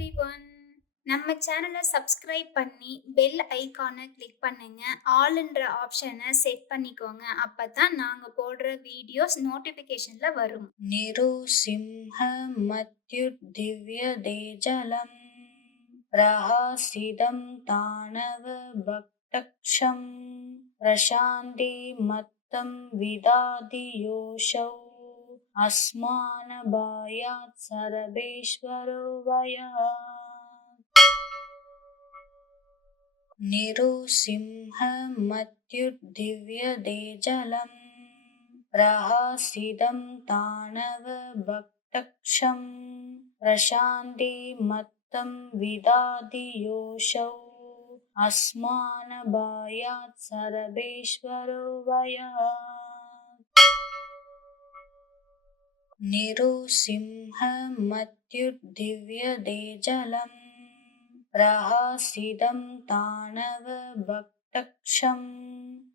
Everyone. நம்ம சேனலை subscribe பண்ணி பெல் ஐகானை கிளிக் பண்ணுங்க. ஆல்ன்ற ஆப்ஷனை செட் பண்ணிக்கோங்க. அப்பதான் நாங்க போடுற வீடியோஸ் நோட்டிபிகேஷன்ல வரும். निरुसिंहमत्युद्दिव्यदेजलम् प्रहासिदं ताणवभक्तक्षं प्रशान्तिमत्तं विदाति योऽसौ अस्मानभायात् सर्वेश्वरो वयः। निरुसिंहमत्युद्दिव्यदेजलम् प्रहासिदं ताणवभक्तक्षं प्रशान्तिमत्तं विदाति योऽसौ अस्मानभायात् सर्वेश्वरो वयः। निरुसिंहमत्युद्दिव्यदेजलम् प्रहासिदं ताणवभक्तक्षं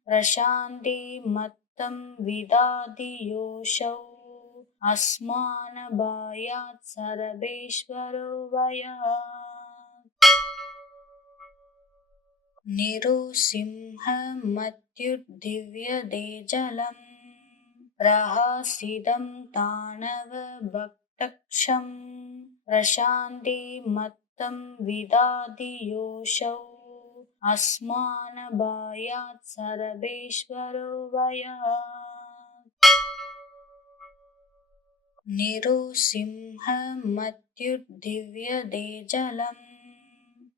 प्रशान्तिमत्तं विदाति योऽसौ अस्मानभायात् सर्वेश्वरो वयः। निरुसिंहमत्युद्दिव्यदेजलम् प्रहासिदं ताणवभक्तक्षं प्रशान्तिमत्तं विदाति योऽसौ अस्मानभायात् सर्वेश्वरो वयः। निरुसिंहमत्युद्दिव्यदेजलम्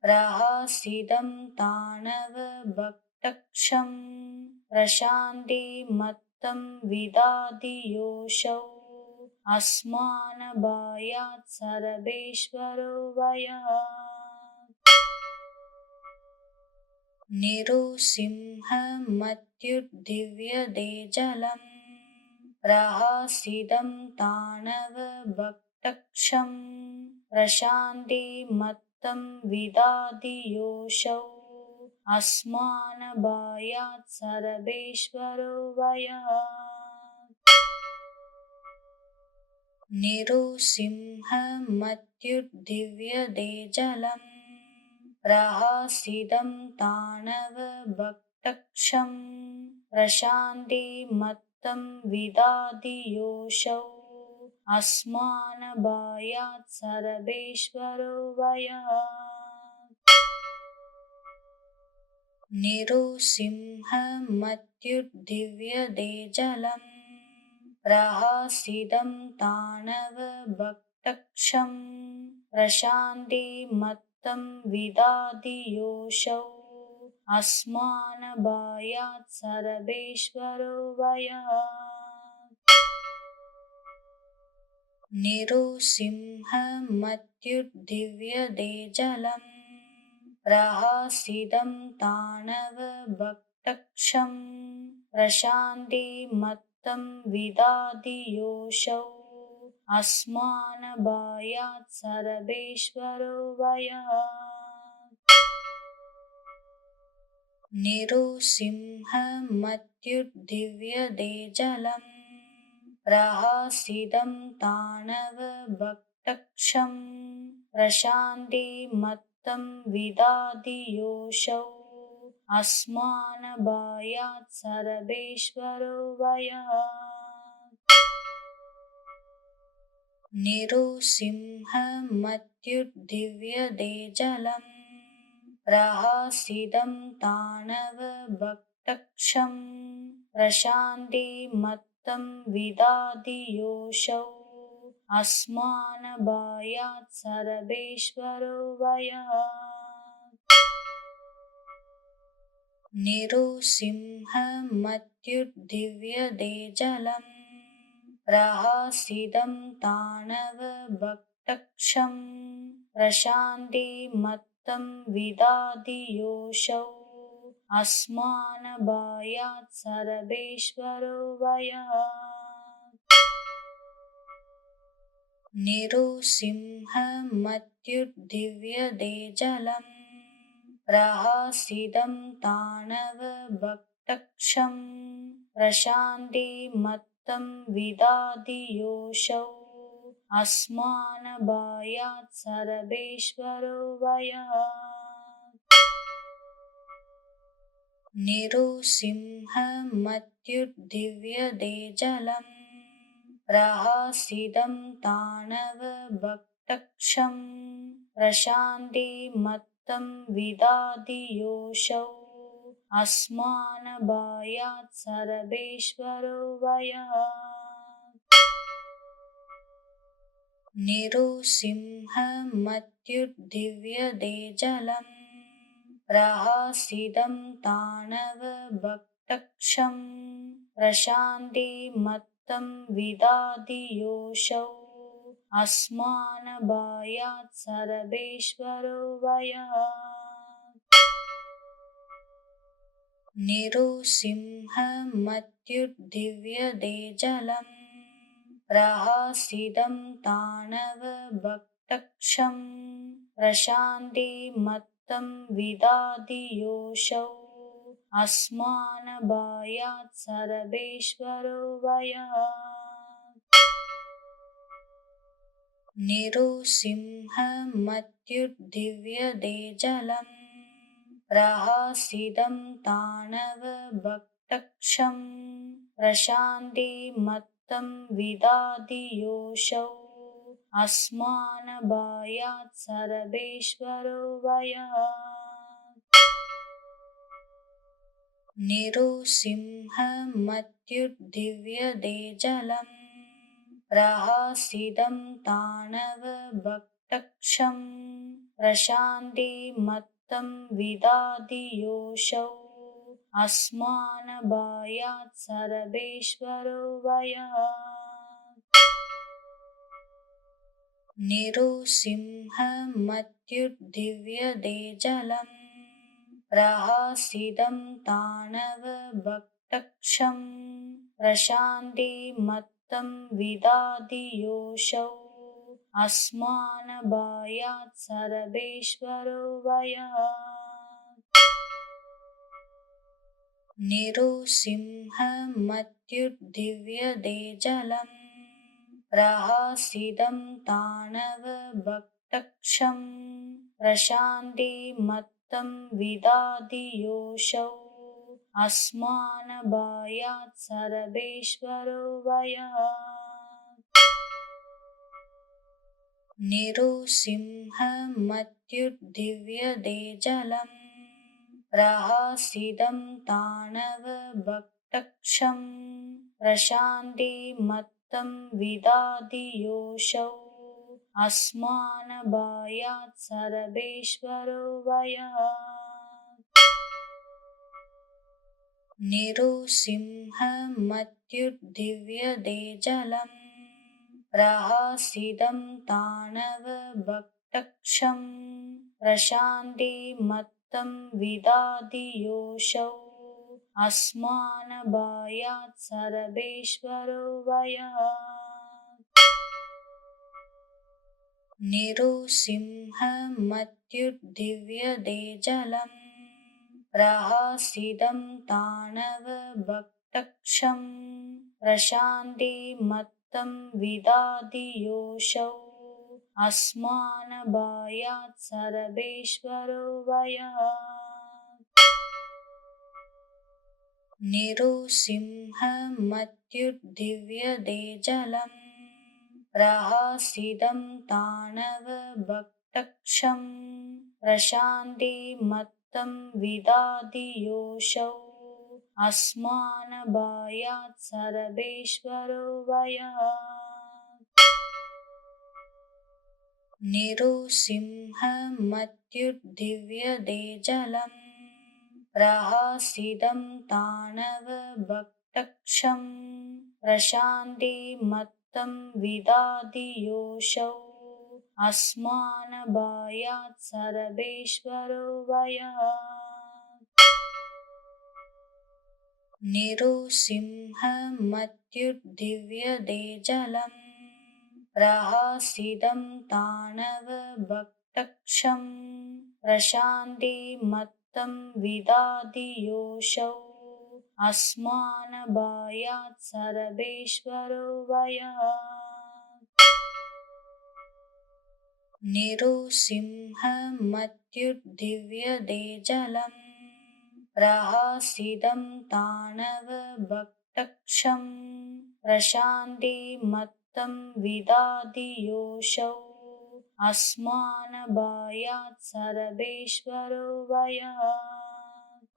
प्रहासिदं ताणवभक्तक्षं प्रशान्तिमत्तं विदाति योऽसौ अस्मानभायात् सर्वेश्वरो वयः। निरुसिंहमत्युद्दिव्यदेजलम् प्रहासिदं ताणवभक्तक्षं प्रशान्तिमत्तं विदाति योऽसौ अस्मानभायात् सर्वेश्वरो वयः। निरुसिंहमत्युद्दिव्यदेजलम् प्रहासिदं ताणवभक्तक्षं प्रशान्तिमत्तं विदाति योऽसौ अस्मानभायात् सर्वेश्वरो वयः। निरुसिंहमत्युद्दिव्यदेजलम् प्रहासिदं ताणवभक्तक्षं प्रशान्तिमत्तं विदाति योऽसौ अस्मानभायात् सर्वेश्वरो वयः। निरुसिंहमत्युद्दिव्यदेजलम् प्रहासिदं ताणवभक्तक्षं प्रशान्तिमत्तं विदाति योऽसौ अस्मानभायात् सर्वेश्वरो वयः। निरुसिंहमत्युद्दिव्यदेजलम् प्रहासिदं ताणवभक्तक्षं प्रशान्तिमत्तं विदाति योऽसौ अस्मानभायात् सर्वेश्वरो वयः। निरुसिंहमत्युद्दिव्यदेजलम् प्रहासिदं ताणवभक्तक्षं प्रशान्तिमत्तं विदाति योऽसौ अस्मानभायात् सर्वेश्वरो वयः। निरुसिंहमत्युद्दिव्यदेजलम् प्रहासिदं ताणवभक्तक्षं प्रशान्तिमत्तं विदाति योऽसौ अस्मानभायात् सर्वेश्वरो वयः। निरुसिंहमत्युद्दिव्यदेजलम् प्रहासिदं ताणवभक्तक्षं प्रशान्तिमत्तं विदाति योऽसौ अस्मानबायात् सर्वेश्वरो वयात् निरुसिंहमत्युद्दिव्यदेजलम् प्रहसितं ताणवभक्तक्षं प्रशान्तिमत्तं विदाति योऽसौ अस्मानबायात् सर्वेश्वरो वयात् निरुसिंहमत्युद्दिव्यदेजलम् प्रहसितं ताणवभक्तक्षं प्रशान्तिमत्तं विदाति योऽसौ अस्मानबायात् सर्वेश्वरो वयात् निरुसिंहमत्युद्दिव्यदेजलम् प्रहसितं ताणवभक्तक्षं प्रशान्तिमत्तं विदाति योऽसौ अस्मानबायात् सर्वेश्वरो वयात् निरुसिंहमत्युद्दिव्यदेजलम् प्रहसितं ताणवभक्तक्षं प्रशान्तिमत्तं विदाति योऽसौ अस्मानबायात् सर्वेश्वरो वयात् निरुसिंहमत्युद्दिव्यदेजलम् प्रहसितं ताणवभक्तक्षं प्रशान्तिमत्तं विदाति योऽसौ अस्मानबायात् सर्वेश्वरो वयात् निरुसिंहमत्युद्दिव्यदेजलम् प्रहसितं ताणवभक्तक्षं प्रशान्तिमत्तं विदाति योऽसौ अस्मानबायात् सर्वेश्वरो वयात् निरुसिंहमत्युद्दिव्यदेजलम् प्रहसितं ताणवभक्तक्षं प्रशान्तिमत्तं विदाति योऽसौ अस्मानबायात् सर्वेश्वरो वयात् निरुसिंहमत्युद्दिव्यदेजलम् प्रहसितं ताणवभक्तक्षं प्रशान्तिमत्तं विदाति योऽसौ अस्मानबायात् सर्वेश्वरो वयात् निरुसिंहमत्युद्दिव्यदेजलम् प्रहसितं ताणवभक्तक्षं प्रशान्तिमत्तं विदाति योऽसौ अस्मानबायात् सर्वेश्वरो वयात् निरुसिंहमत्युद्दिव्यदेजलम् प्रहसितं ताणवभक्तक्षं प्रशान्तिमत्तं विदाति योऽसौ अस्मानबायात् सर्वेश्वरो वयात् निरुसिंहमत्युद्दिव्यदेजलम् प्रहसितं ताणवभक्तक्षं प्रशान्तिमत्तं विदाति योऽसौ अस्मानबायात् सर्वेश्वरो वयात् निरुसिंहमत्युद्दिव्यदेजलम् प्रहसितं ताणवभक्तक्षं प्रशान्तिमत्तं विदाति योऽसौ अस्मानबायात् सर्वेश्वरो वयात् निरुसिंहमत्युद्दिव्यदेजलम् प्रहसितं ताणवभक्तक्षं प्रशान्तिमत्तं विदाति योऽसौ अस्मानबायात् सर्वेश्वरो वयात् निरुसिंहमत्युद्दिव्यदेजलम् प्रहसितं ताणवभक्तक्षं प्रशान्तिमत्तं विदधि योऽसौ अस्मानभयात् सर्वेश्वरो भयात्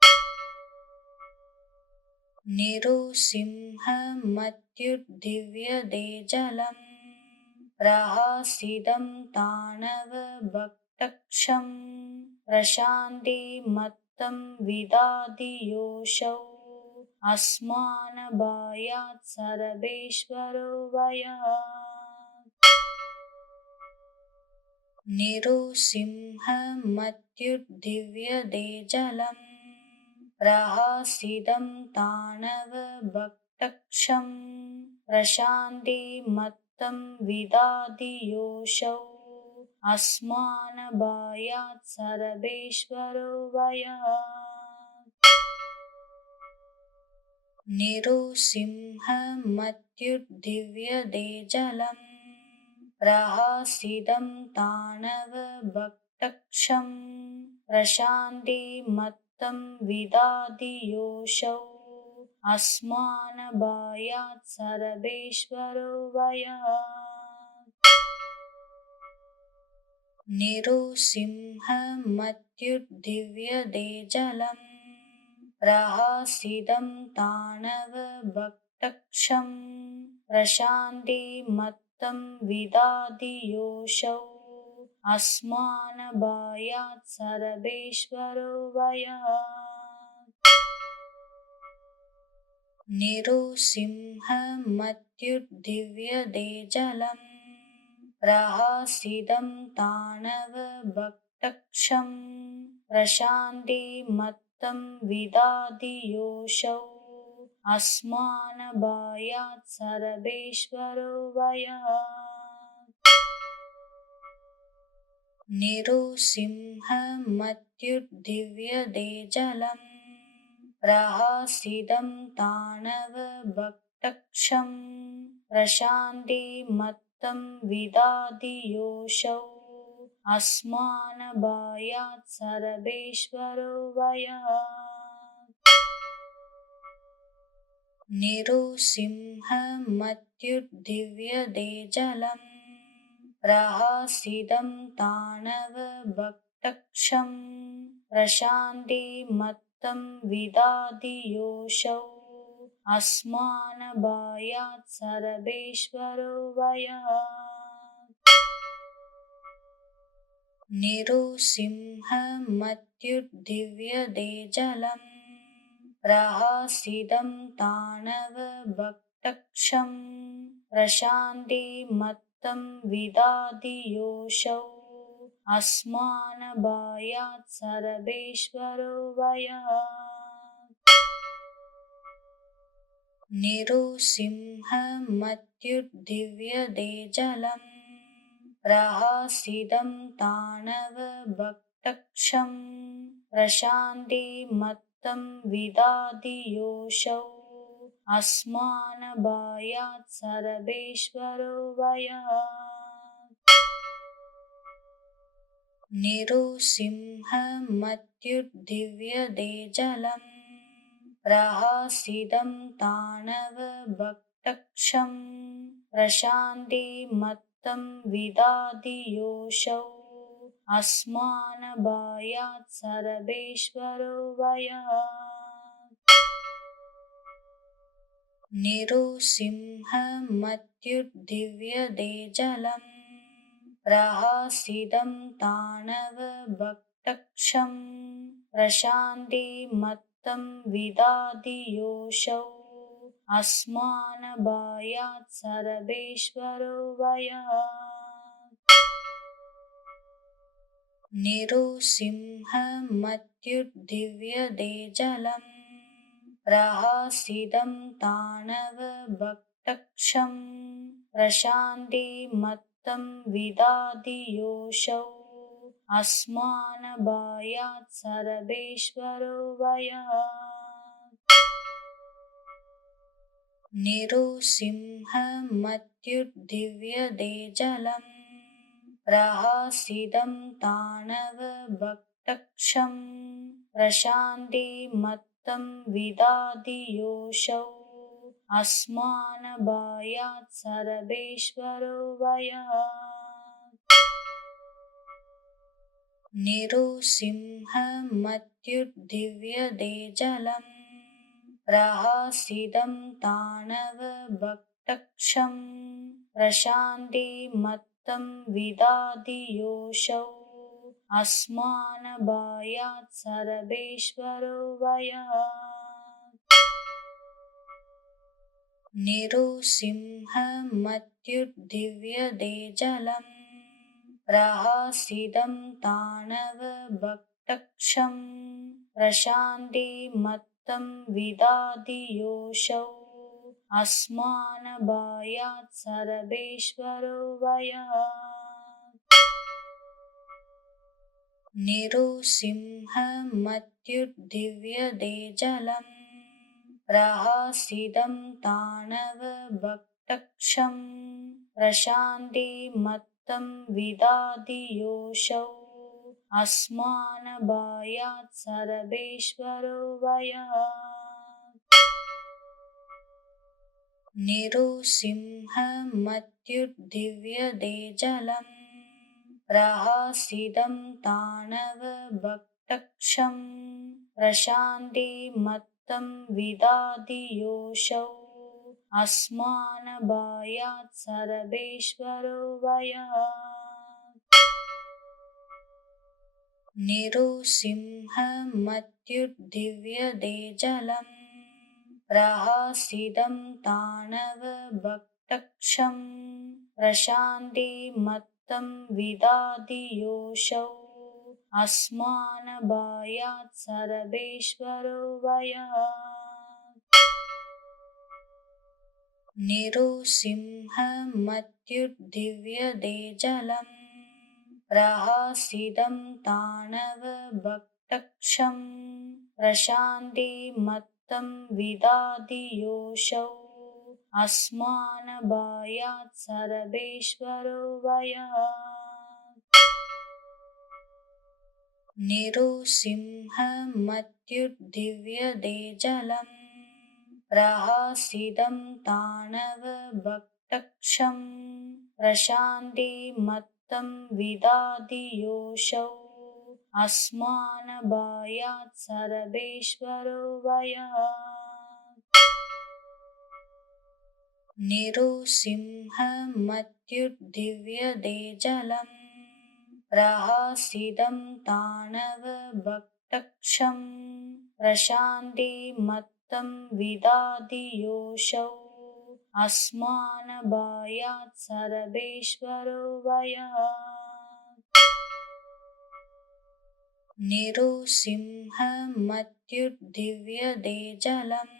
निरुसिंहमत्युद्दिव्यदेजलम् प्रहसितं ताणवभक्तक्षं प्रशान्तिमत्तं विदधि योऽसौ अस्मानभयात् सर्वेश्वरो भयात् निरुसिंहमत्युद्दिव्यदेजलम् प्रहसितं ताणवभक्तक्षं प्रशान्तिमत्तं विदधि योऽसौ अस्मानभयात् सर्वेश्वरो भयात् निरुसिंहमत्युद्दिव्यदेजलम् प्रहसितं ताणवभक्तक्षं प्रशान्तिमत्तं विदधि योऽसौ अस्मानभयात् सर्वेश्वरो भयात् निरुसिंहमत्युद्दिव्यदेजलम् प्रहसितं ताणवभक्तक्षं प्रशान्तिमत्तं विदधि योऽसौ अस्मानभयात् सर्वेश्वरो भयात् निरुसिंहमत्युद्दिव्यदेजलम् प्रहसितं ताणवभक्तक्षं प्रशान्तिमत्तं विदधि योऽसौ अस्मानभयात् सर्वेश्वरो भयात् निरुसिंहमत्युद्दिव्यदेजलम् प्रहसितं ताणवभक्तक्षं प्रशान्तिमत्तं विदधि योऽसौ अस्मानभयात् सर्वेश्वरो भयात् निरुसिंहमत्युद्दिव्यदेजलम् प्रहसितं ताणवभक्तक्षं प्रशान्तिमत्तं विदधि योऽसौ अस्मानभयात् सर्वेश्वरो भयात् निरुसिंहमत्युद्दिव्यदेजलम् प्रहसितं ताणवभक्तक्षं प्रशान्तिमत्तं विदधि योऽसौ अस्मानभयात् सर्वेश्वरो भयात् निरुसिंहमत्युद्दिव्यदेजलम् प्रहसितं ताणवभक्तक्षं प्रशान्तिमत्तं विदधि योऽसौ अस्मानभयात् सर्वेश्वरो भयात् निरुसिंहमत्युद्दिव्यदेजलम् प्रहसितं ताणवभक्तक्षं प्रशान्तिमत्तं विदधि योऽसौ अस्मानभयात् सर्वेश्वरो भयात् निरुसिंहमत्युद्दिव्यदेजलम् प्रहसितं ताणवभक्तक्षं प्रशान्तिमत्तं विदधि योऽसौ अस्मानभयात् सर्वेश्वरो भयात् निरुसिंहमत्युद्दिव्यदेजलम् प्रहसितं ताणवभक्तक्षं प्रशान्तिमत्तं विदधि योऽसौ अस्मानभयात् सर्वेश्वरो भयात् निरुसिंहमत्युद्दिव्यदेजलम् प्रहसितं ताणवभक्तक्षं प्रशान्तिमत्तं विदधि योऽसौ अस्मानभयात् सर्वेश्वरो भयात् निरुसिंहमत्युद्दिव्यते जलम् प्रहसितं ताणवभक्तक्षं प्रशान्तिमत्तं विदधि योऽसौ अस्मानभयात् सर्वेश्वरो भयात् निरुसिंहमत्युद्दिव्यते जलम् प्रहसितं ताणवभक्तक्षं प्रशान्तिमत्तं विदधि योऽसौ अस्मानभयात् सर्वेश्वरो भयात् निरुसिंहमत्युद्दिव्यते जलम् प्रहसितं ताणवभक्तक्षं प्रशान्तिमत्तं विदधि योऽसौ अस्मानभयात् सर्वेश्वरो भयात् निरुसिंहमत्युद्दिव्यते जलम् प्रहसितं ताणवभक्तक्षं प्रशान्तिमत्तं विदधि योऽसौ अस्मानभयात् सर्वेश्वरो भयात् निरुसिंहमत्युद्दिव्यते जलम् प्रहसितं ताणवभक्तक्षं प्रशान्तिमत्तं विदधि योऽसौ अस्मानभयात् सर्वेश्वरो भयात् निरुसिंहमत्युद्दिव्यते जलम् प्रहसितं ताणवभक्तक्षं प्रशान्तिमत्तं विदधि योऽसौ अस्मानभयात् सर्वेश्वरो भयात् निरुसिंहमत्युद्दिव्यते जलम् प्रहसितं ताणवभक्तक्षं प्रशान्तिमत्तं विदधि योऽसौ अस्मानभयात् सर्वेश्वरो भयात् निरुसिंहमत्युद्दिव्यते जलम् प्रहसितं ताणवभक्तक्षं प्रशान्तिमत्तं विदधि योऽसौ अस्मानभयात् सर्वेश्वरो भयात् निरुसिंहमत्युद्दिव्यते जलम्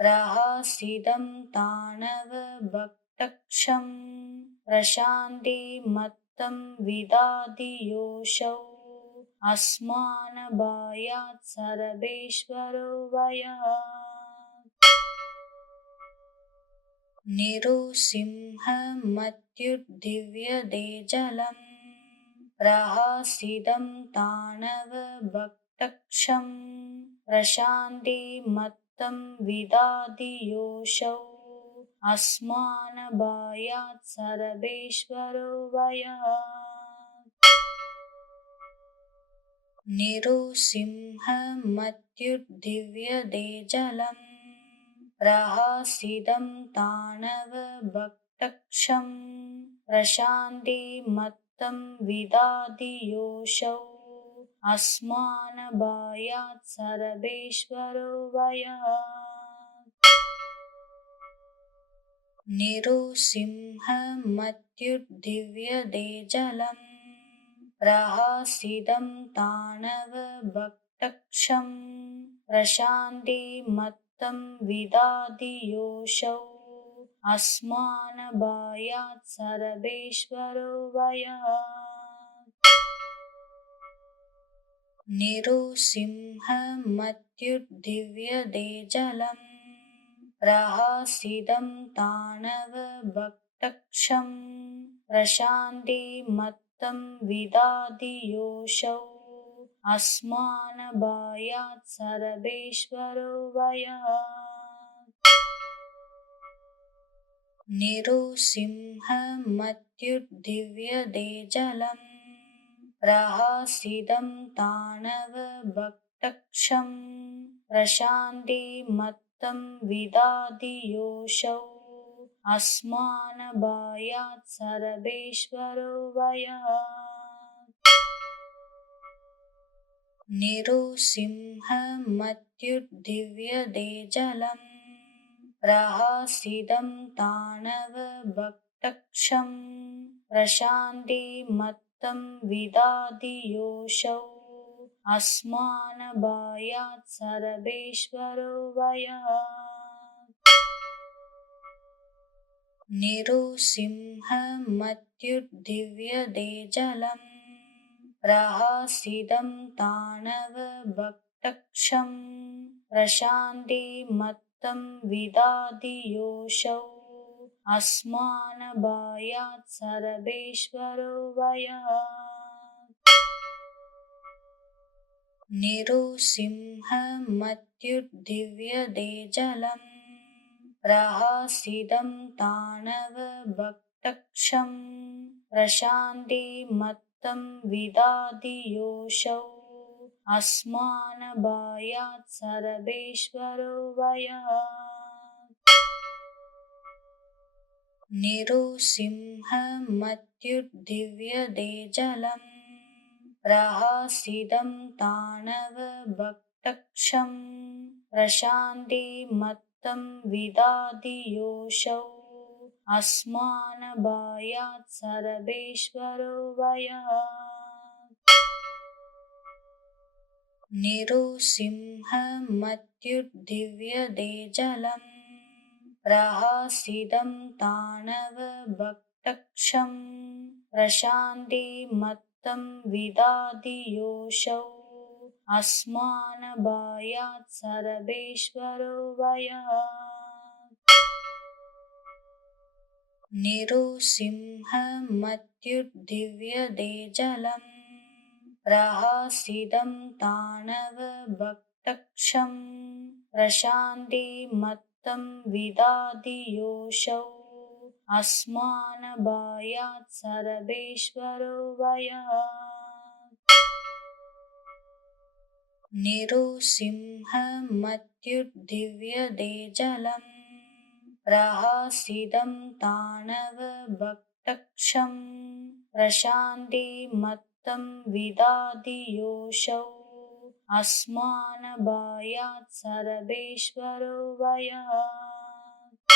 प्रहसितं ताणवभक्तक्षं प्रशान्तिमत्तं विदधि योऽसौ अस्मानभयात् सर्वेश्वरो भयात् निरुसिंहमत्युद्दिव्यते जलम् प्रहसितं ताणवभक्तक्षं प्रशान्तिमत्तं विदधि योऽसौ अस्मानभयात् सर्वेश्वरो भयात् निरुसिंहमत्युद्दिव्यते जलम् प्रहसितं ताणवभक्तक्षं प्रशान्तिमत्तं विदधि योऽसौ अस्मानभयात् सर्वेश्वरो भयात् निरुसिंहमत्युद्दिव्यते जलम् प्रहसितं ताणवभक्तक्षं प्रशान्तिमत्तं विदधि योऽसौ अस्मानभयात् सर्वेश्वरो भयात् निरुसिंहमत्युद्दिव्यते जलम् प्रहसितं ताणवभक्तक्षं भक्तक्षं प्रशान्तिमत्तं विदादियोऽसौ अस्मानभायात् सर्वेश्वरो भयात् निरुसिंहमत्युद्दिव्यदेजलं प्रहासितं ताणवभक्तक्षं प्रशान्तिमत्तं विदादियोऽसौ अस्मानभायात् सर्वेश्वरो भयात् निरुसिंहमत्युद्दिव्यदेजलं प्रहासितं ताणवभक्तक्षं प्रशान्तिमत्तं विदादियोऽसौ अस्मानभायात् सर्वेश्वरो भयात् निरुसिंहमत्युद्दिव्यदेजलं प्रहासितं ताणवभक्तक्षं प्रशान्तिमत्तं विदादियोऽसौ अस्मानभायात् सर्वेश्वरो भयात् निरुसिंहमत्युद्दिव्यदेजलं प्रहासितं ताणवभक्तक्षं प्रशान्तिमत्तं विदादियोऽसौ अस्मानभायात् सर्वेश्वरो भयात् निरुसिंहमत्युद्दिव्यदेजलं प्रहासितं ताणवभक्तक्षं प्रशान्तिमत्तं विदादियोऽसौ अस्मानभायात् सर्वेश्वरो भयात् निरुसिंहमत्युद्दिव्यदेजलं प्रहासितं ताणवभक्तक्षं प्रशान्तिमत्तं विदादियोऽसौ अस्मानभायात् सर्वेश्वरो भयात् निरुसिंहमत्युद्दिव्यदेजलं प्रहासितं ताणवभक्तक्षं प्रशान्तिमत्तं विदादियोऽसौ अस्मानभायात् सर्वेश्वरो भयात् निरुसिंहमत्युद्दिव्यदेजलं प्रहासितं ताणवभक्तक्षं प्रशान्तिमत्तं विदादियोऽसौ अस्मानभायात् सर्वेश्वरो भयात्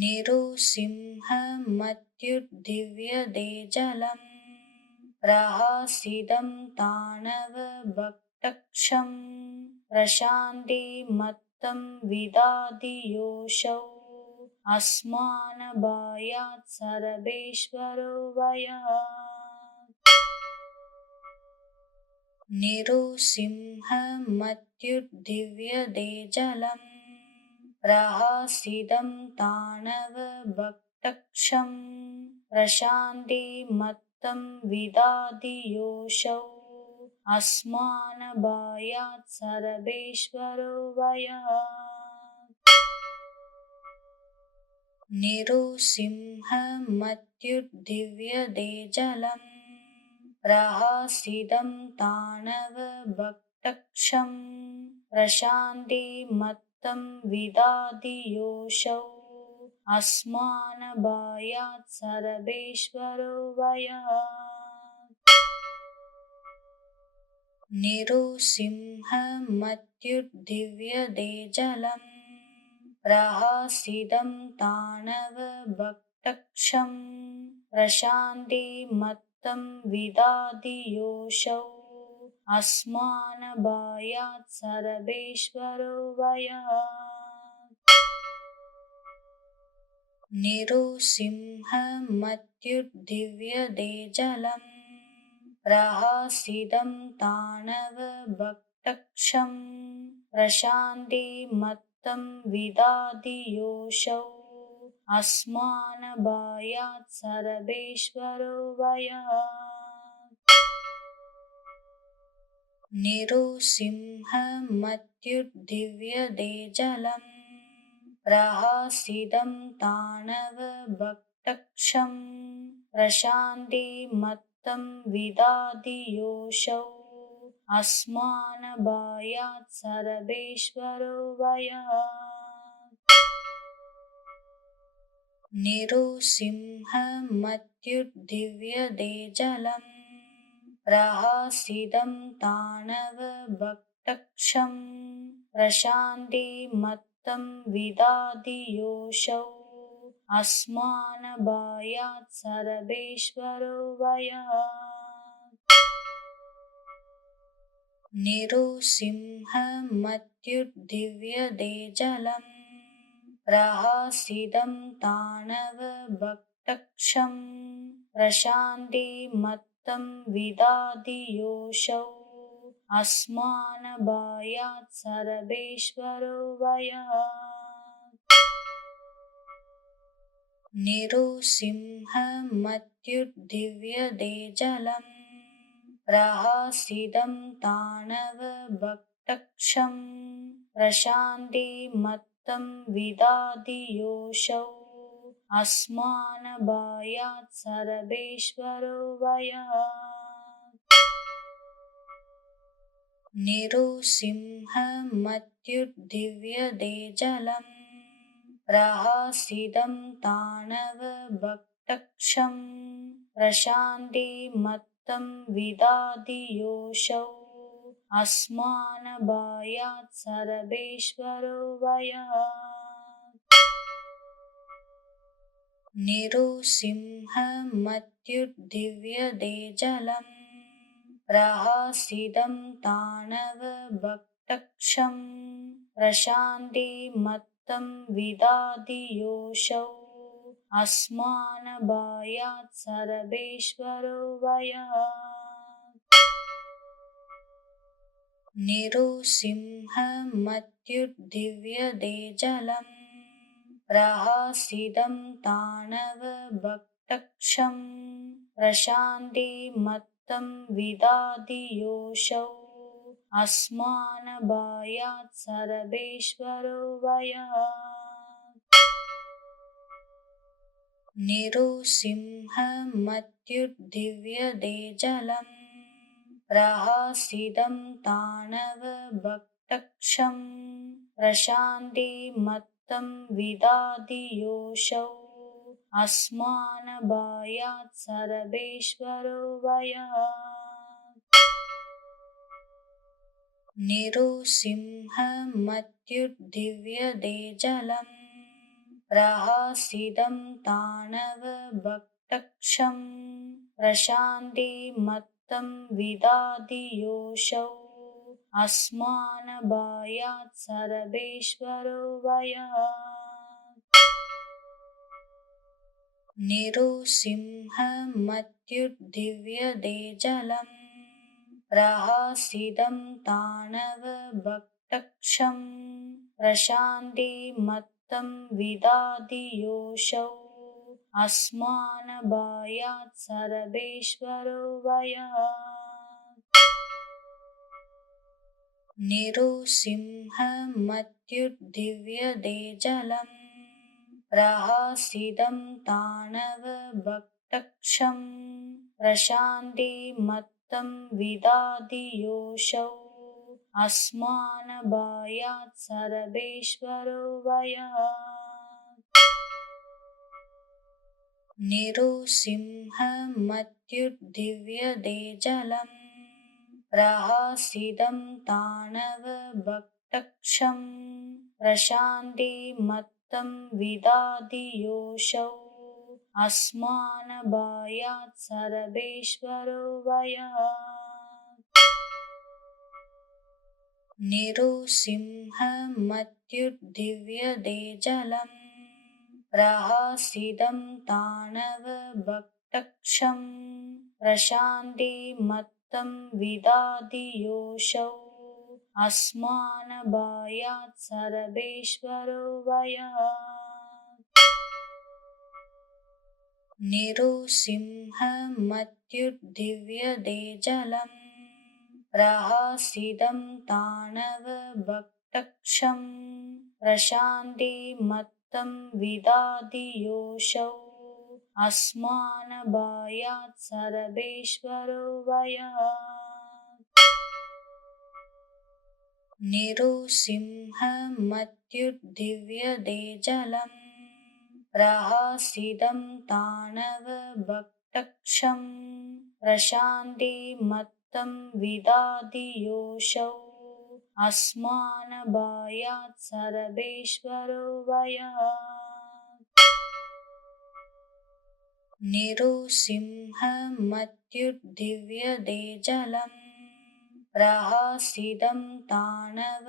निरुसिंहमत्युद्दिव्यदेजलं प्रहासितं ताणवभक्तक्षं प्रशान्तिमत्तं विदादियोऽसौ अस्मानभायात् सर्वेश्वरो भयात् निरुसिंहमत्युद्दिव्यदेजलं प्रहासितं ताणवभक्तक्षं प्रशान्तिमत्तं विदादियोऽसौ अस्मानभायात् सर्वेश्वरो भयात् निरुसिंहमत्युद्दिव्यदेजलं प्रहासितं ताणवभक्तक्षं प्रशान्तिमत्तं विदादियोऽसौ अस्मानभायात् सर्वेश्वरो भयात् निरुसिंहमत्युद्दिव्यदेजलं प्रहासितं ताणवभक्तक्षं प्रशान्तिमत्तं विदादियोऽसौ अस्मानभायात् सर्वेश्वरो भयात् निरुसिंहमत्युद्दिव्यदेजलं प्रहासितं ताणवभक्तक्षं प्रशान्तिमत्तं विदादियोऽसौ अस्मानबायात् सर्वेश्वरो वयात् निरुसिंहमत्युद्दिव्यदेजलम् प्रहसितं ताणवभक्तक्षं प्रशान्तिमत्तं विदादियोषौ अस्मानबायात् सर्वेश्वरो वयात् निरुसिंहमत्युद्दिव्यदेजलम् प्रहसितं ताणवभक्तक्षं प्रशान्तिमत्तं विदादियोषौ अस्मानबायात् सर्वेश्वरो वयात् निरुसिंहमत्युद्दिव्यदेजलम् प्रहसितं ताणवभक्तक्षं प्रशान्तिमत्तं विदादियोषौ अस्मानबायात् सर्वेश्वरो वयात् निरुसिंहमत्युद्दिव्यदेजलम् प्रहसितं ताणवभक्तक्षं प्रशान्तिमत्तं विदादियोषौ अस्मानबायात् सर्वेश्वरो वयात् निरुसिंहमत्युद्दिव्यदेजलम् प्रहसितं ताणवभक्तक्षं प्रशान्तिमत्तं विदादियोषौ अस्मानबायात् सर्वेश्वरो वयात् निरुसिंहमत्युद्दिव्यदेजलम् प्रहसितं ताणवभक्तक्षं प्रशान्तिमत्तं विदादियोषौ अस्मानबायात् सर्वेश्वरो वयात् निरुसिंहमत्युद्दिव्यदेजलम् प्रहसितं ताणवभक्तक्षं प्रशान्तिमत्तं विदादियोषौ अस्मानबायात् सर्वेश्वरो वयात् निरुसिंहमत्युद्दिव्यदेजलम् प्रहसितं ताणवभक्तक्षं प्रशान्तिमत्तं विदादियोषौ अस्मानबायात् सर्वेश्वरो वयात् निरुसिंहमत्युद्दिव्यदेजलम् प्रहसितं ताणवभक्तक्षं प्रशान्तिमत्तं विदादियोषौ अस्मानबायात् सर्वेश्वरो वयात् निरुसिंहमत्युद्दिव्यदेजलम् प्रहसितं ताणवभक्तक्षं प्रशान्तिमत्तं विदादियोषौ अस्मानबायात् सर्वेश्वरो वयात् निरुसिंहमत्युद्दिव्यदेजलम् प्रहसितं ताणवभक्तक्षं प्रशान्तिमत्तं विदादियोषौ अस्मानबायात् सर्वेश्वरो वयात् निरुसिंहमत्युद्दिव्यदेजलम् प्रहसितं ताणवभक्तक्षं प्रशान्तिमत्तं विदादियोषौ अस्मानबायात् सर्वेश्वरो वयात् निरुसिंहमत्युद्दिव्यदेजलम् प्रहसितं ताणवभक्तक्षं प्रशान्तिमत्तं विदादियोषौ अस्मानबायात् सर्वेश्वरो वयात् निरुसिंहमत्युद्दिव्यदेजलम् प्रहसितं ताणवभक्तक्षं प्रशान्तिमत्तं विदादियोषौ अस्मानबायात् सर्वेश्वरो वयात् निरुसिंहमत्युद्दिव्यदेजलम् प्रहसितं ताणवभक्तक्षं प्रशान्तिमत्तं विदादियोषौ अस्मानबायात् सर्वेश्वरो वयात् निरुसिंहमत्युद्दिव्यदेजलम् प्रहासिदं ताणवभक्तक्षं प्रशान्तिमत्तं विदादियोषौ अस्मानभायात् सर्वेश्वरो वयः निरुसिंहमत्युद्दिव्यदेजलम् प्रहासिदं ताणवभक्तक्षं प्रशान्तिमत्तं विदादियोषौ अस्मानभायात् सर्वेश्वरो वयः निरुसिंहमत्युद्दिव्यदेजलम् प्रहासिदं ताणवभक्तक्षं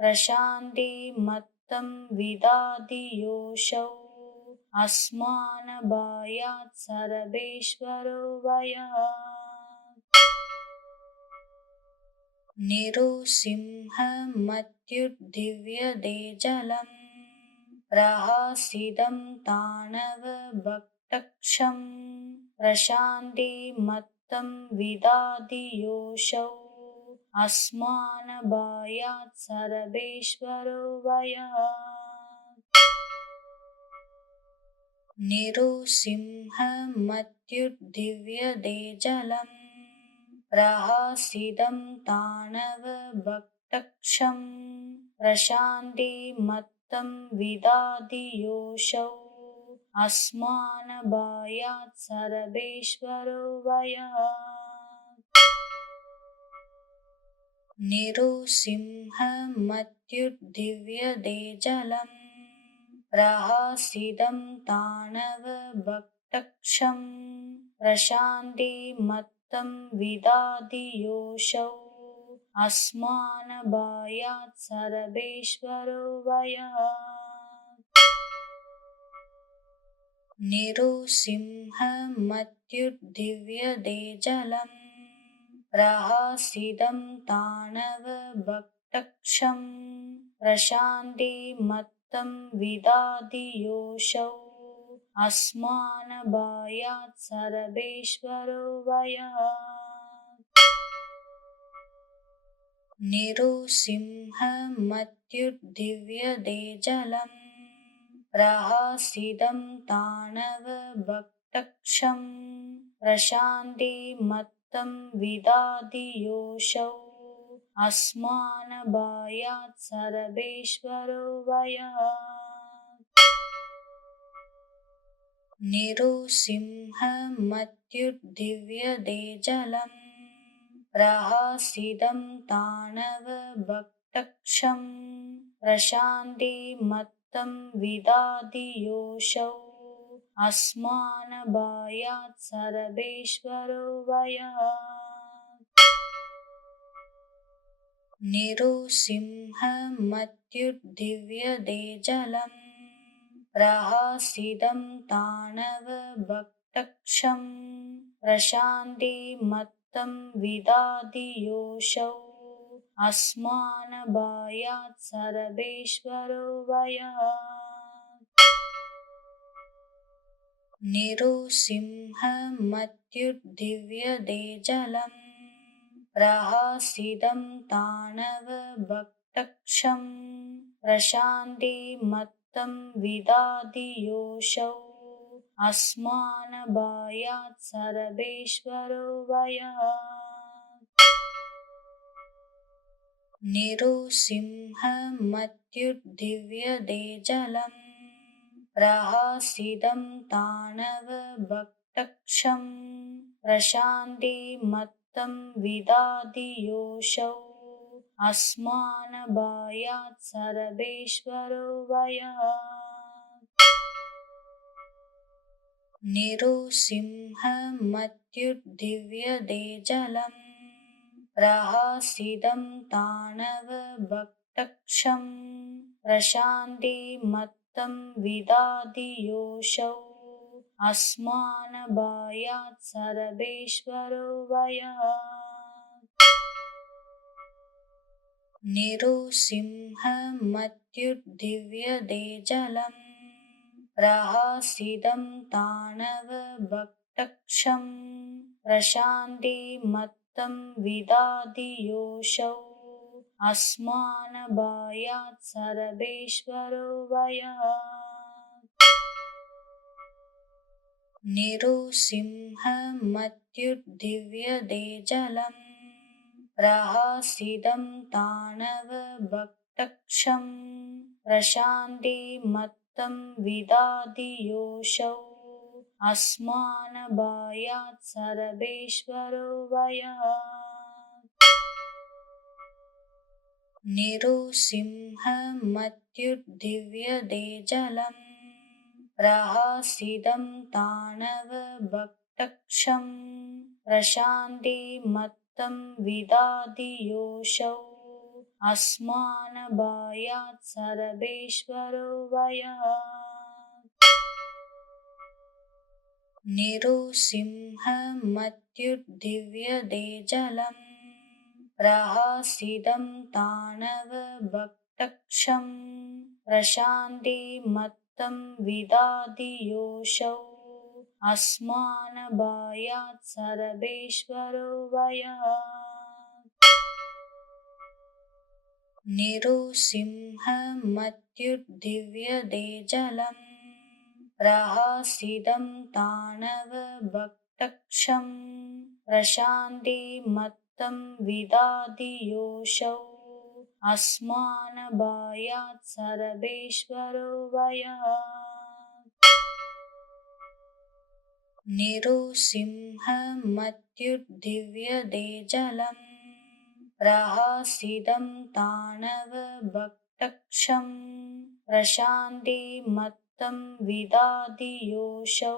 प्रशान्तिमत्तं विदादियोषौ अस्मानभायात् सर्वेश्वरो वयः निरुसिंहमत्युद्दिव्यदेजलम् प्रहासिदं ताणवभक्तक्षं प्रशान्तिमत्तं विदादियोषौ अस्मानभायात् सर्वेश्वरो वयः निरुसिंहमत्युद्दिव्यदेजलम् प्रहासिदं ताणवभक्तक्षं प्रशान्तिमत्तं विदादियोषौ अस्मानभायात् सर्वेश्वरो वयः निरुसिंहमत्युद्दिव्यदेजलम् प्रहासिदं ताणवभक्तक्षं प्रशान्तिमत्तं विदादियोषौ अस्मानभायात् सर्वेश्वरो वयः निरुसिंहमत्युद्दिव्यदेजलम् प्रहासिदं ताणवभक्तक्षं प्रशान्तिमत्तं विदादियोषौ अस्मानभायात् सर्वेश्वरो वयः निरुसिंहमत्युद्दिव्यदेजलम् प्रहासिदं ताणवभक्तक्षं प्रशान्तिमत्तं विदादियोषौ अस्मानभायात् सर्वेश्वरो वयः निरुसिंहमत्युद्दिव्यदेजलम् प्रहासिदं ताणवभक्तक्षं प्रशान्तिमत्तं विदादियोषौ अस्मानभायात् सर्वेश्वरो वयः निरुसिंहमत्युद्दिव्यदेजलम् प्रहासिदं ताणवभक्तक्षं प्रशान्तिमत्तं विदादियोषौ अस्मानभायात् सर्वेश्वरो वयः निरुसिंहमत्युद्दिव्यदेजलम् प्रहासिदं ताणवभक्तक्षं प्रशान्तिमत्तं विदादियोषौ अस्मानभायात् सर्वेश्वरो वयः निरुसिंहमत्युद्दिव्यदेजलम् प्रहासिदं ताणवभक्तक्षं प्रशान्तिमत्तं विदादियोषौ अस्मानभायात् सर्वेश्वरो वयः निरुसिंहमत्युद्दिव्यदेजलम् प्रहासिदं ताणवभक्तक्षं प्रशान्तिमत्तं विदादियोषौ अस्मानभायात् सर्वेश्वरो वयः निरुसिंहमत्युद्दिव्यदेजलम् प्रहसितं ताण्डवभक्तक्षं प्रशान्तिमत्तं विदधि योऽसौ अस्मानभयात् सर्वेश्वरो भयात् निरुसिंहमत्युद्दिव्यते जलम् प्रहसितं ताण्डवभक्तक्षं प्रशान्तिमत्तं विदधि योऽसौ अस्मानभयात् सर्वेश्वरो भयात् निरुसिंहमत्युद्दिव्यते जलम् प्रहसितं ताण्डवभक्तक्षं प्रशान्तिमत्तं विदधि योऽसौ अस्मानभयात् सर्वेश्वरो भयात् निरुसिंहमत्युद्दिव्यते जलम् प्रहसितं ताण्डवभक्तक्षं प्रशान्तिमत्तं विदधि योऽसौ अस्मानभयात् सर्वेश्वरो भयात् निरुसिंहमत्युद्दिव्यते जलम् प्रहसितं ताण्डवभक्तक्षं प्रशान्तिमत्तं विदधि योऽसौ अस्मानभयात् सर्वेश्वरो भयात् निरुसिंहमत्युद्दिव्यते जलम् प्रहसितं ताण्डवभक्तक्षं प्रशान्तिमत्तं विदधि योऽसौ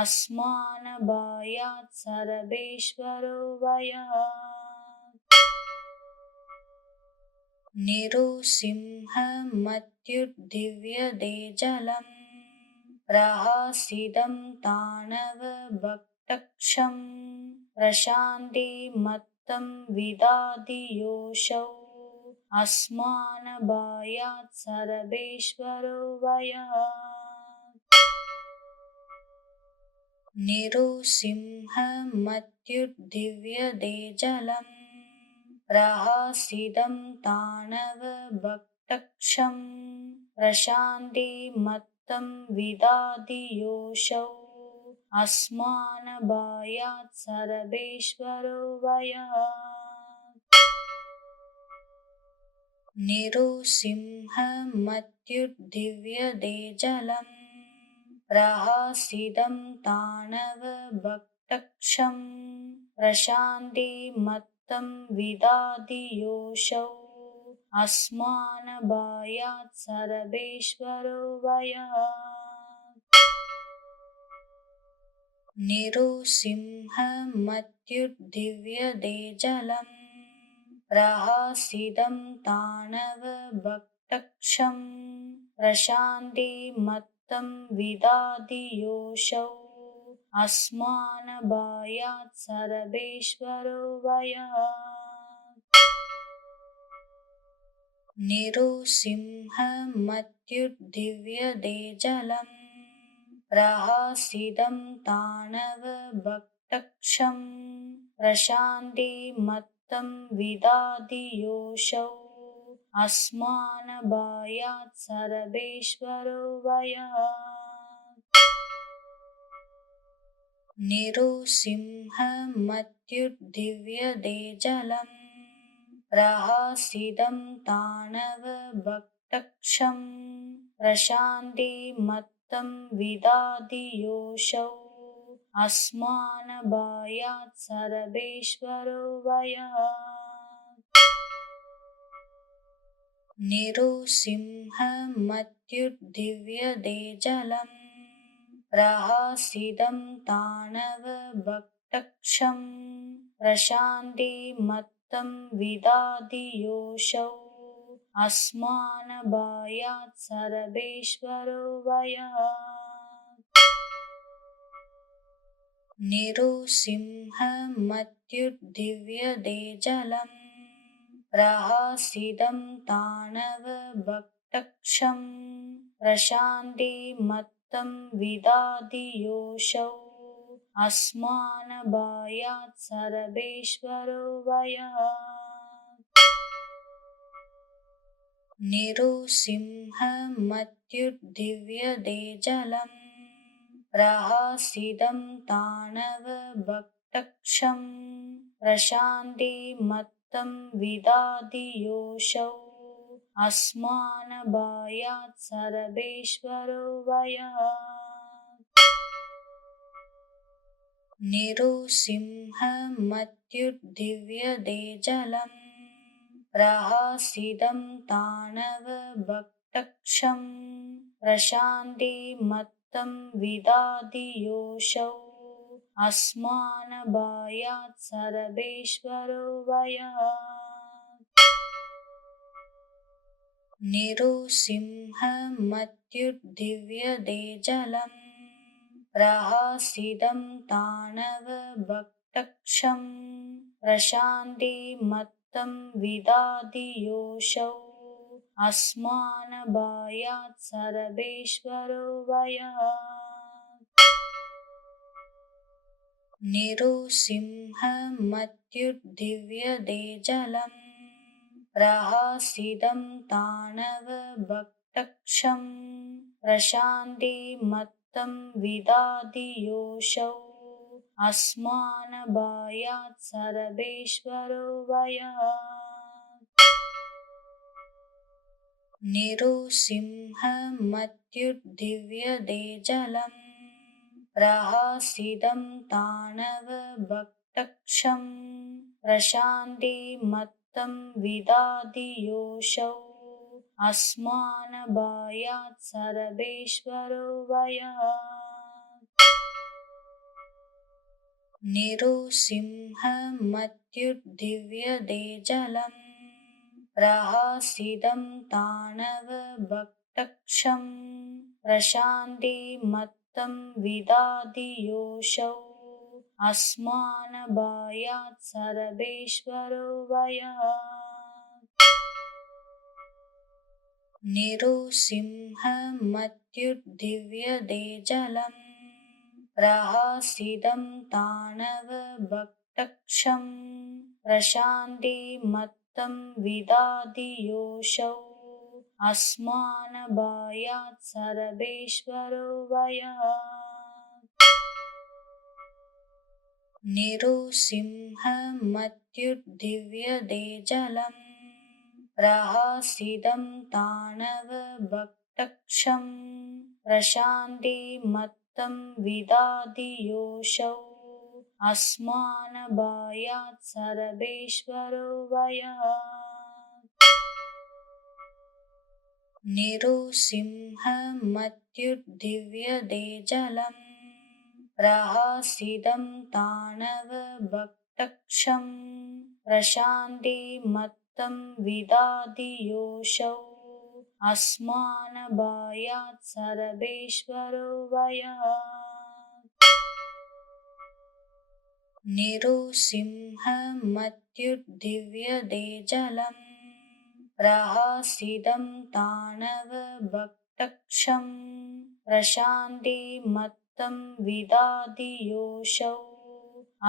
अस्मानभयात् सर्वेश्वरो भयात् निरुसिंहमत्युद्दिव्यते जलम् प्रहसितं ताण्डवभक्तक्षं प्रशान्तिमत्तं विदधि योऽसौ अस्मानभयात् सर्वेश्वरो भयात् निरुसिंहमत्युद्दिव्यते जलम् प्रहसितं ताण्डवभक्तक्षं प्रशान्तिमत्तं विदधि योऽसौ अस्मानभयात् सर्वेश्वरो भयात् निरुसिंहमत्युद्दिव्यते जलम् प्रहसितं ताण्डवभक्तक्षं प्रशान्तिमत्तं विदधि योऽसौ अस्मानभयात् सर्वेश्वरो भयात् निरुसिंहमत्युद्दिव्यते जलम् प्रहसितं ताण्डवभक्तक्षं प्रशान्तिमत्तं विदधि योऽसौ अस्मानभयात् सर्वेश्वरो भयात् निरुसिंहमत्युद्दिव्यते जलम् प्रहसितं ताण्डवभक्तक्षं प्रशान्तिमत्तं विदधि योऽसौ अस्मानभयात् सर्वेश्वरो भयात् निरुसिंहमत्युद्दिव्यते जलम् प्रहसितं ताण्डवभक्तक्षं प्रशान्तिमत्तं विदधि योऽसौ अस्मानभयात् सर्वेश्वरो भयात् निरुसिंहमत्युद्दिव्यते जलम् प्रहसितं ताण्डवभक्तक्षं प्रशान्तिमत्तं विदधि योऽसौ अस्मानभयात् सर्वेश्वरो भयात् निरुसिंहमत्युद्दिव्यते जलम् प्रहसितं ताण्डवभक्तक्षं भक्तक्षं प्रशान्तिमत्तं विदादियोषौ अस्मानबायात् सर्वेश्वरो वयात् निरुसिंहमत्युद्दिव्यदेजलं प्रहासिदं ताणवभक्तक्षं प्रशान्तिमत्तं विदादियोषौ अस्मानबायात् सर्वेश्वरो वयात् निरुसिंहमत्युद्दिव्यदेजलं प्रहासिदं ताणवभक्तक्षं प्रशान्तिमत्तं विदादियोषौ अस्मानबायात् सर्वेश्वरो वयात् निरुसिंहमत्युद्दिव्यदेजलं प्रहासिदं ताणवभक्तक्षं प्रशान्तिमत्तं विदादियोषौ अस्मानबायात् सर्वेश्वरो वयात् निरुसिंहमत्युद्दिव्यदेजलं प्रहासिदं ताणवभक्तक्षं प्रशान्तिमत्तं विदादियोषौ अस्मानबायात् सर्वेश्वरो वयात् निरुसिंहमत्युद्दिव्यदेजलं प्रहासिदं ताणवभक्तक्षं प्रशान्तिमत्तं विदादियोषौ अस्मानबायात् सर्वेश्वरो वयात् निरुसिंहमत्युद्दिव्यदेजलं प्रहासिदं ताणवभक्तक्षं प्रशान्तिमत्तं विदादियोषौ अस्मानबायात् सर्वेश्वरो वयात् निरुसिंहमत्युद्दिव्यदेजलं प्रहासिदं ताणवभक्तक्षं प्रशान्तिमत्तं विदादियोषौ अस्मानबायात् सर्वेश्वरो वयात् निरुसिंहमत्युद्दिव्यदेजलं प्रहासिदं ताणवभक्तक्षं प्रशान्तिमत्तं विदादियोषौ अस्मानबायात् सर्वेश्वरो वयात् निरुसिंहमत्युद्दिव्यदेजलं प्रहासिदं ताणवभक्तक्षं प्रशान्तिमत्तं विदादियोषौ अस्मानबायात् सर्वेश्वरो वयात् निरुसिंहमत्युद्दिव्यदेजलं प्रहासिदं ताणवभक्तक्षं प्रशान्तिमत्तं विदादियोषौ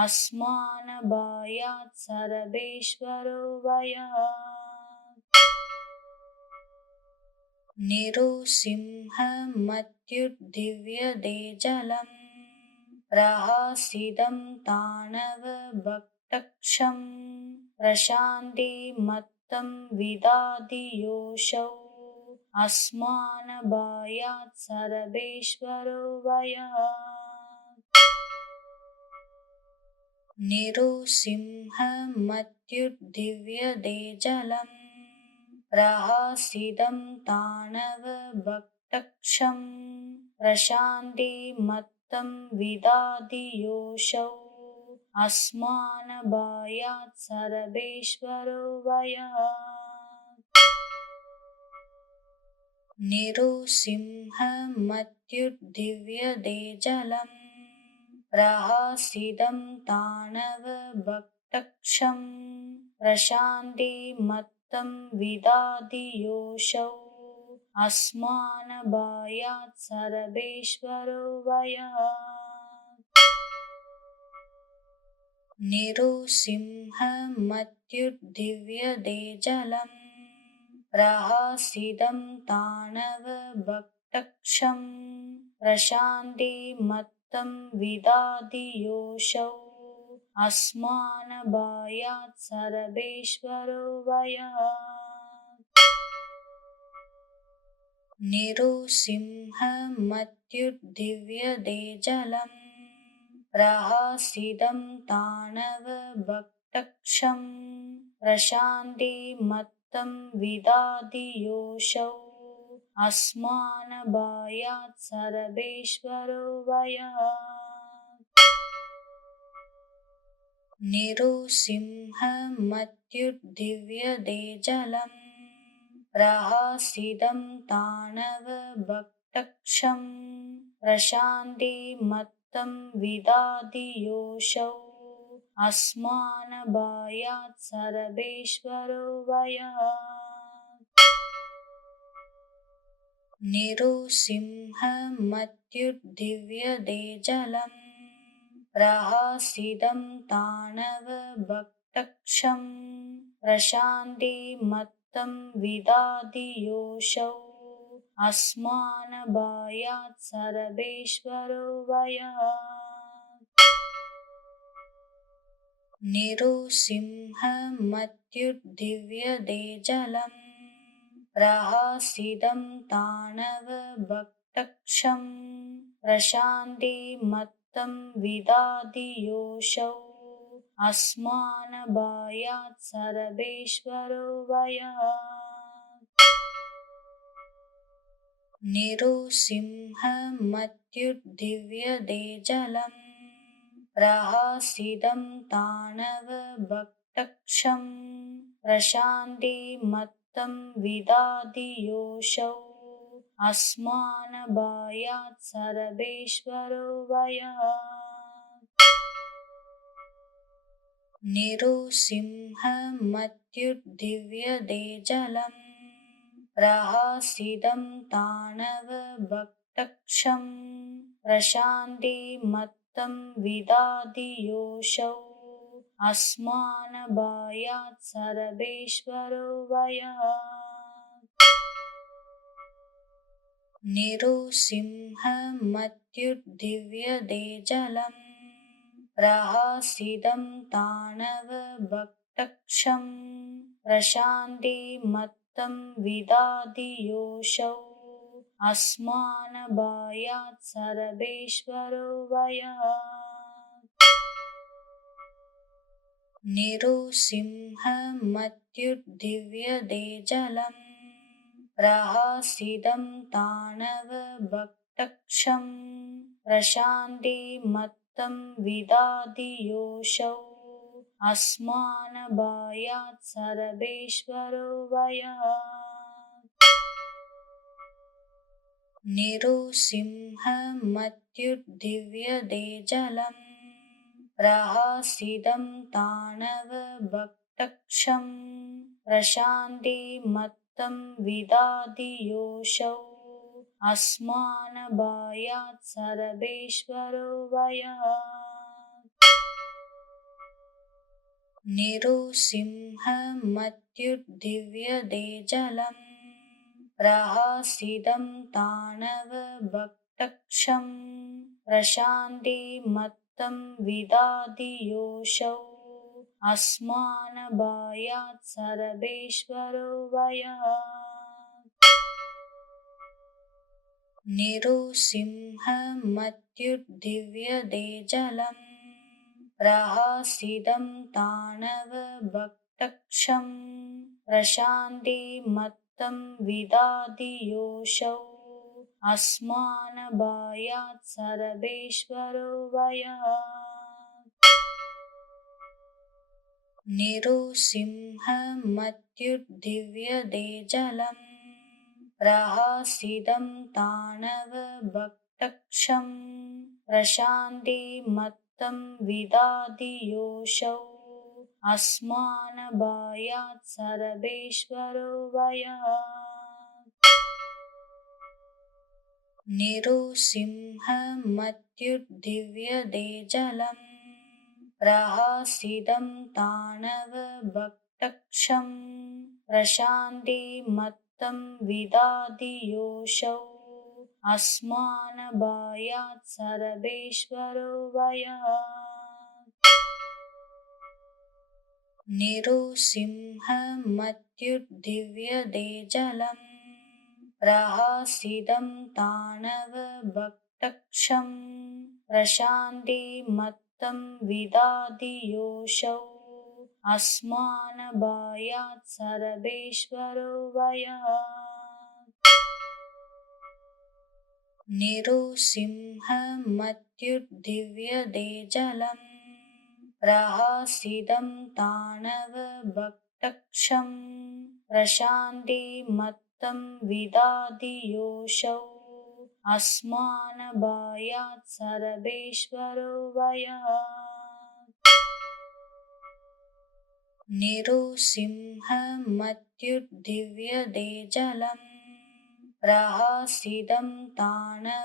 अस्मानबायात् सर्वेश्वरो वयात् निरुसिंहमत्युद्दिव्यदेजलं प्रहासिदं ताणवभक्तक्षं प्रशान्तिमत्तं विदादियोषौ अस्मानबायात् सर्वेश्वरो वयात् निरुसिंहमत्युद्दिव्यदेजलं प्रहासिदं ताणवभक्तक्षं प्रशान्तिमत्तं विदादियोषौ अस्मानबायात् सर्वेश्वरो वयात् निरुसिंहमत्युद्दिव्यदेजलं प्रहासिदं ताणवभक्तक्षं प्रशान्तिमत्तं विदादियोषौ अस्मानबायात् सर्वेश्वरो वयः निरुसिंहमत्युद्दिव्यते जलम् प्रहसितं ताणवभक्तक्षं प्रशान्तिमत्तं विदधि योऽसौ अस्मानबायात् सर्वेश्वरो वयः निरुसिंहमत्युद्दिव्यते जलम् प्रहसितं ताणवभक्तक्षं प्रशान्तिमत्तं विदधि योऽसौ अस्मानबायात् सर्वेश्वरो वयः निरुसिंहमत्युद्दिव्यते जलम् प्रहसितं ताणवभक्तक्षं प्रशान्तिमत्तं विदधि योऽसौ अस्मानबायात् सर्वेश्वरो वयः निरुसिंहमत्युद्दिव्यते जलम् प्रहसितं ताणवभक्तक्षं प्रशान्तिमत्तं विदधि योऽसौ अस्मानबायात् सर्वेश्वरो वयः निरुसिंहमत्युद्दिव्यते जलम् प्रहसितं ताणवभक्तक्षं प्रशान्तिमत्तं विदधि योऽसौ अस्मानबायात् सर्वेश्वरो वयः निरुसिंहमत्युद्दिव्यते जलम् प्रहसितं ताणवभक्तक्षं प्रशान्तिमत्तं विदधि योऽसौ अस्मानबायात् सर्वेश्वरो वयः निरुसिंहमत्युद्दिव्यते जलम् प्रहसितं ताणवभक्तक्षं प्रशान्तिमत्तं विदधि योऽसौ अस्मानबायात् सर्वेश्वरो वयः निरुसिंहमत्युद्दिव्यते जलम् प्रहसितं ताणवभक्तक्षं प्रशान्तिमत्तं विदधि योऽसौ अस्मानबायात् सर्वेश्वरो वयः निरुसिंहमत्युद्दिव्यते जलम् प्रहसितं ताणवभक्तक्षं प्रशान्तिमत्तं विदधि योऽसौ अस्मानबायात् सर्वेश्वरो वयः निरुसिंहमत्युद्दिव्यते जलम् प्रहसितं ताणवभक्तक्षं प्रशान्तिमत्तं विदधि योऽसौ अस्मानबायात् सर्वेश्वरो वयः निरुसिंहमत्युद्दिव्यते जलम् प्रहसितं ताणवभक्तक्षं प्रशान्तिमत्तं विदधि योऽसौ अस्मानबायात् सर्वेश्वरो वयः निरुसिंहमत्युद्दिव्यते जलम् प्रहसितं ताणवभक्तक्षं प्रशान्तिमत्तं विदधि योऽसौ अस्मानबायात् सर्वेश्वरो वयः निरुसिंहमत्युद्दिव्यते जलम् प्रहसितं ताणवभक्तक्षं प्रशान्तिमत्तं विदधि योऽसौ अस्मानबायात् सर्वेश्वरो वयः निरुसिंहमत्युद्दिव्यदेजलम् प्रहसितं ताणवभक्तक्षं प्रशान्तिमत्तं विदाति योऽसौ अस्मानभायात् सर्वेश्वरो वयः निरुसिंहमत्युद्दिव्यदेजलम् प्रहसितं ताणवभक्तक्षं प्रशान्तिमत्तं विदाति योऽसौ अस्मानभायात् सर्वेश्वरो वयः निरुसिंहमत्युद्दिव्यदेजलम् प्रहसितं ताणवभक्तक्षं प्रशान्तिमत्तं विदाति योऽसौ अस्मानभायात् सर्वेश्वरो वयः निरुसिंहमत्युद्दिव्यदेजलम् प्रहसितं ताणवभक्तक्षं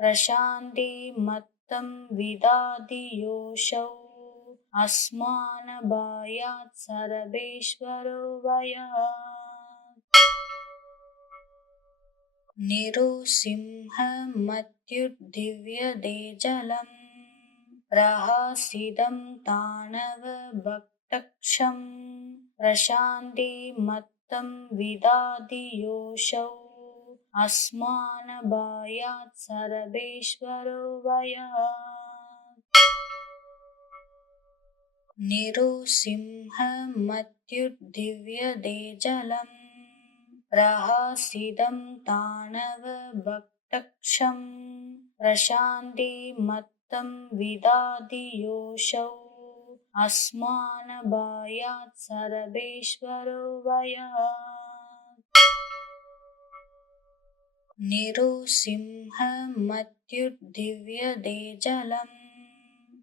प्रशान्तिमत्तं विदाति योऽसौ अस्मानभायात् सर्वेश्वरो वयः निरुसिंहमत्युद्दिव्यदेजलम् प्रहसितं ताणवभक्तक्षं प्रशान्तिमत्तं विदाति योऽसौ अस्मानभायात् सर्वेश्वरो वयः निरुसिंहमत्युद्दिव्यदेजलम् प्रहसितं ताणवभक्तक्षं प्रशान्तिमत्तं विदाति योऽसौ अस्मानभायात् सर्वेश्वरो वयः निरुसिंहमत्युद्दिव्यदेजलम्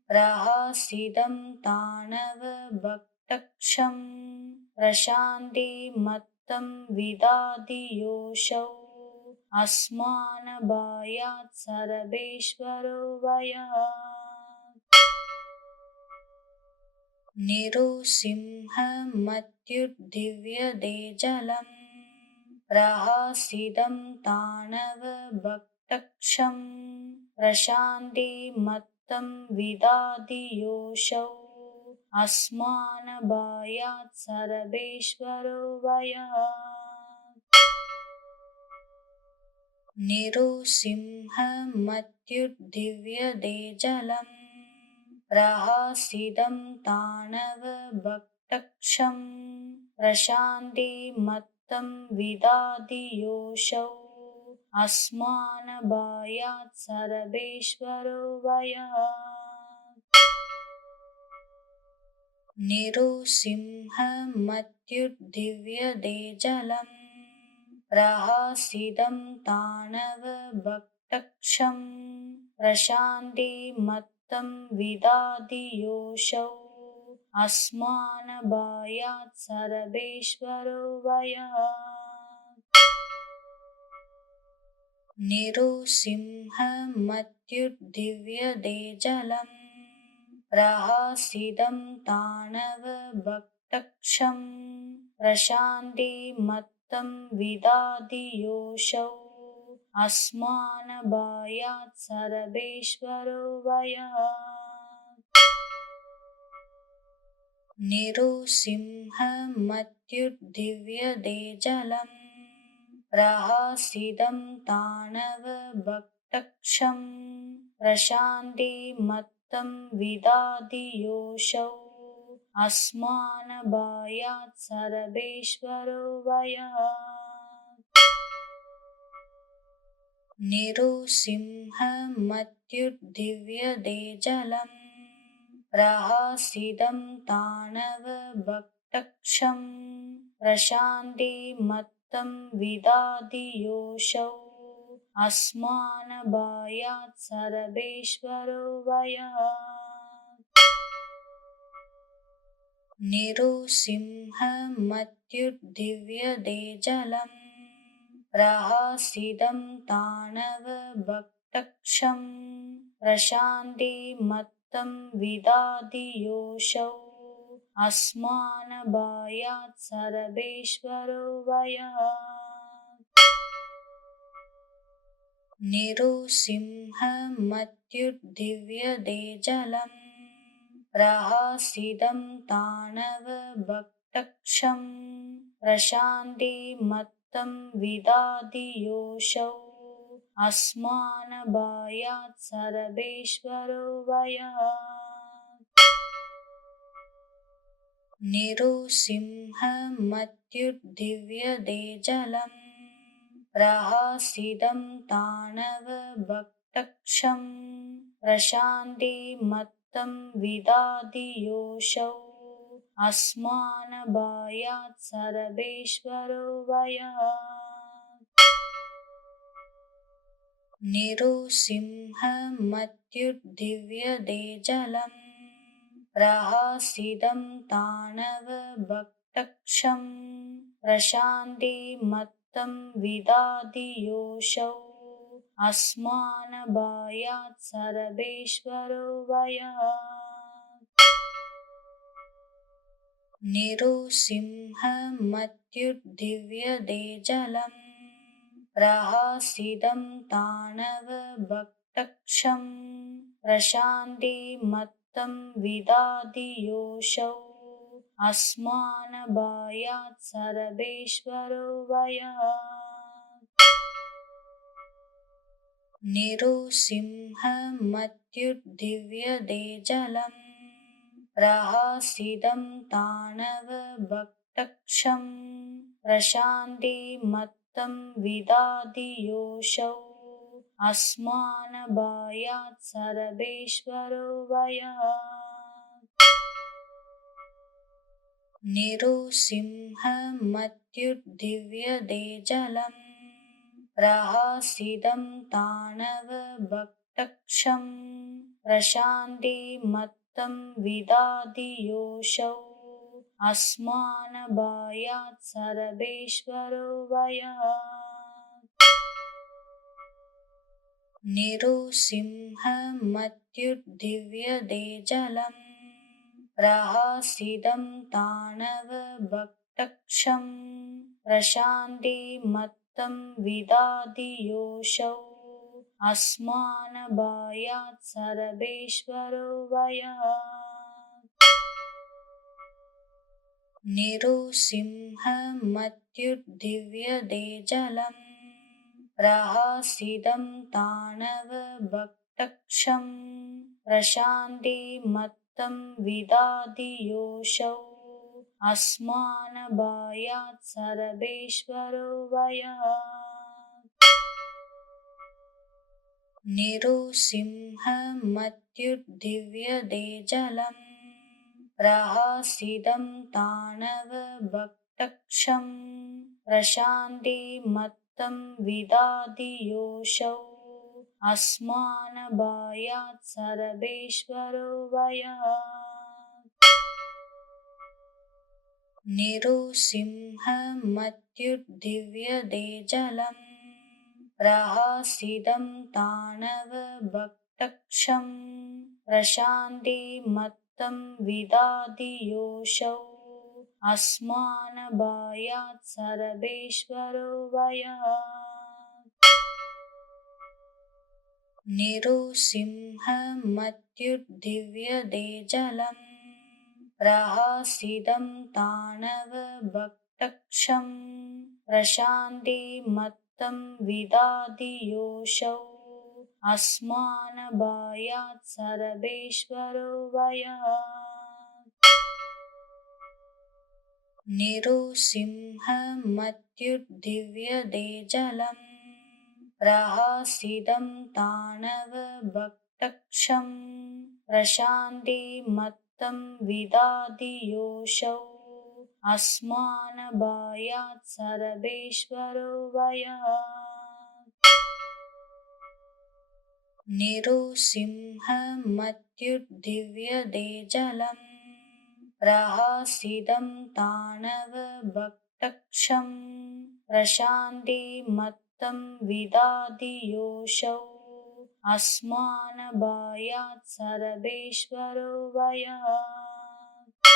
प्रहसितं ताणवभक्तक्षं प्रशान्तिमत्तं विदाति योऽसौ अस्मानभायात् सर्वेश्वरो वयः निरुसिंहमत्युद्दिव्यदेजलम् प्रहसितं ताणवभक्तक्षं प्रशान्तिमत्तं विदाति योऽसौ अस्मानभायात् सर्वेश्वरो वयः निरुसिंहमत्युद्दिव्यदेजलम् प्रहसितं ताणवभक्तक्षं प्रशान्तिमत्तं विदाति योऽसौ अस्मानभायात् सर्वेश्वरो वयः निरुसिंहमत्युद्दिव्यदेजलम् प्रहसितं ताणवभक्तक्षं प्रशान्तिमत्तं विदाति योऽसौ अस्मानभायात् सर्वेश्वरो वयः निरुसिंहमत्युद्दिव्यदेजलम् प्रहसितं ताणवभक्तक्षं प्रशान्तिमत्तं विदाति योऽसौ अस्मानभायात् सर्वेश्वरो वयः निरुसिंहमत्युद्दिव्यदेजलम् प्रहसितं ताणवभक्तक्षं प्रशान्तिमत्तं विदाति योऽसौ अस्मानभायात् सर्वेश्वरो वयः निरुसिंहमत्युद्दिव्यदेजलम् प्रहसितं ताणवभक्तक्षं प्रशान्तिमत्तं विदाति योऽसौ अस्मानभायात् सर्वेश्वरो वयः निरुसिंहमत्युद्दिव्यदेजलम् प्रहसितं ताणवभक्तक्षं प्रशान्तिमत्तं विदधि योऽसौ अस्मानभयात् सर्वेश्वरो भयात् निरुसिंहमत्युद्दिव्यते जलम् प्रहसितं ताणवभक्तक्षं प्रशान्तिमत्तं विदधि योऽसौ अस्मानभयात् सर्वेश्वरो भयात् निरुसिंहमत्युद्दिव्यते जलम् प्रहसितं ताणवभक्तक्षं प्रशान्तिमत्तं विदधि योऽसौ अस्मानभयात् सर्वेश्वरो भयात् निरुसिंहमत्युद्दिव्यते जलम् प्रहसितं ताणवभक्तक्षं प्रशान्तिमत्तं विदधि योऽसौ अस्मानभयात् सर्वेश्वरो भयात् निरुसिंहमत्युद्दिव्यते जलम् प्रहसितं ताणवभक्तक्षं प्रशान्तिमत्तं विदधि योऽसौ अस्मानभयात् सर्वेश्वरो भयात् निरुसिंहमत्युद्दिव्यते जलम् प्रहसितं ताणवभक्तक्षं प्रशान्तिमत्तं विदधि योऽसौ अस्मानभयात् सर्वेश्वरो भयात् निरुसिंहमत्युद्दिव्यते जलम् प्रहसितं ताणवभक्तक्षं प्रशान्तिमत्तं विदधि योऽसौ अस्मानभयात् सर्वेश्वरो भयात् निरुसिंहमत्युद्दिव्यते जलम् प्रहसितं ताणवभक्तक्षं प्रशान्तिमत्तं विदधि योऽसौ अस्मानभयात् सर्वेश्वरो भयात् निरुसिंहमत्युद्दिव्यते जलम् प्रहसितं ताणवभक्तक्षं प्रशान्तिमत्तं विदधि योऽसौ अस्मानभयात् सर्वेश्वरो भयात् निरुसिंहमत्युद्दिव्यते जलम् प्रहसितं ताणवभक्तक्षं प्रशान्तिमत्तं विदधि योऽसौ अस्मानभयात् सर्वेश्वरो भयात् निरुसिंहमत्युद्दिव्यते जलम् प्रहसितं ताणवभक्तक्षं प्रशान्तिमत्तं विदधि योऽसौ अस्मानभयात् सर्वेश्वरो भयात् निरुसिंहमत्युद्दिव्यते जलम् प्रहसितं ताणवभक्तक्षं प्रशान्तिमत्तं विदधि योऽसौ अस्मानभयात् सर्वेश्वरो भयात् निरुसिंहमत्युद्दिव्यते जलम् प्रहसितं ताणवभक्तक्षं प्रशान्तिमत्तं विदधि योऽसौ अस्मानभयात् सर्वेश्वरो भयात् निरुसिंहमत्युद्दिव्यते जलम् प्रहसितं ताणवभक्तक्षं कटाक्षं प्रशान्तिमत्तं विदधाति योऽसौ अस्मान् भयात् सर्वेश्वरो भयात्।